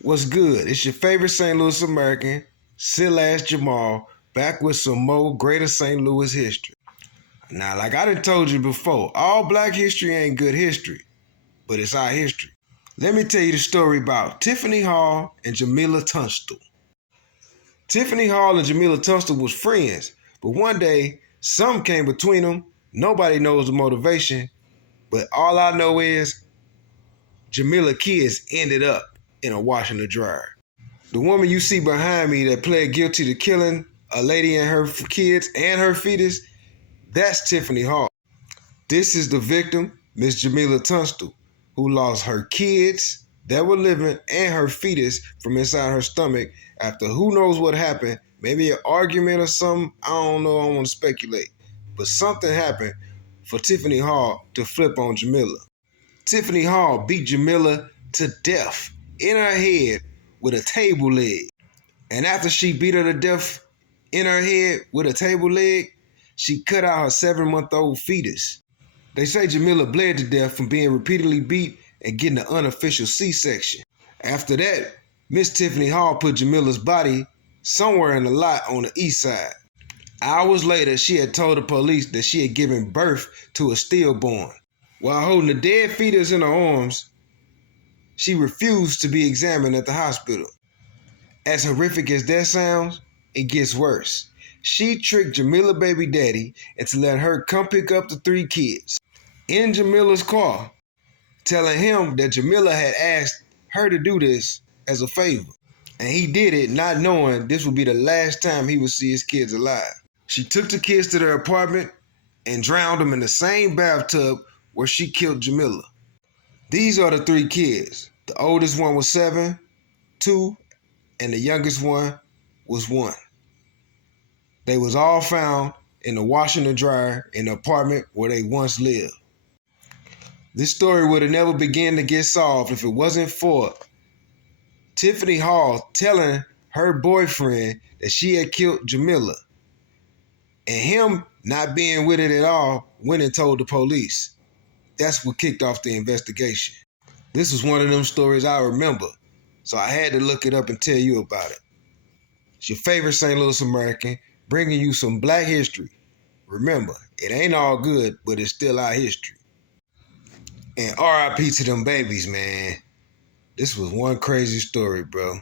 What's good? It's your favorite St. Louis American, Silas Jamal, back with some more Greater St. Louis history. Now, like I done told you before, all black history ain't good history, but it's our history. Let me tell you the story about Tiffany Hall and Jamila Tunstall. Tiffany Hall and Jamila Tunstall was friends, but one day, something came between them. Nobody knows the motivation, but all I know is Jamila kids ended up in a wash and a dryer. The woman you see behind me that pled guilty to killing a lady and her kids and her fetus, that's Tiffany Hall. This is the victim, Miss Jamila Tunstall, who lost her kids that were living and her fetus from inside her stomach after who knows what happened, maybe an argument or something, I don't know, I don't want to speculate. But something happened for Tiffany Hall to flip on Jamila. Tiffany Hall beat Jamila to death in her head with a table leg. And after she beat her to death in her head with a table leg, she cut out her 7-month-old fetus. They say Jamila bled to death from being repeatedly beat and getting an unofficial C-section. After that, Miss Tiffany Hall put Jamila's body somewhere in the lot on the east side. Hours later, she had told the police that she had given birth to a stillborn. While holding the dead fetus in her arms, she refused to be examined at the hospital. As horrific as that sounds, it gets worse. She tricked Jamila baby daddy into letting her come pick up the 3 kids in Jamila's car, telling him that Jamila had asked her to do this as a favor. And he did it not knowing this would be the last time he would see his kids alive. She took the kids to their apartment and drowned them in the same bathtub where she killed Jamila. These are the 3 kids. The oldest one was 7, 2, and the youngest one was 1. They was all found in the washer and dryer in the apartment where they once lived. This story would have never begun to get solved if it wasn't for Tiffany Hall telling her boyfriend that she had killed Jamila. And him not being with it at all, went and told the police. That's what kicked off the investigation. This was one of them stories I remember, so I had to look it up and tell you about it. It's your favorite St. Louis American, bringing you some black history. Remember, it ain't all good, but it's still our history. And RIP to them babies, man. This was one crazy story, bro.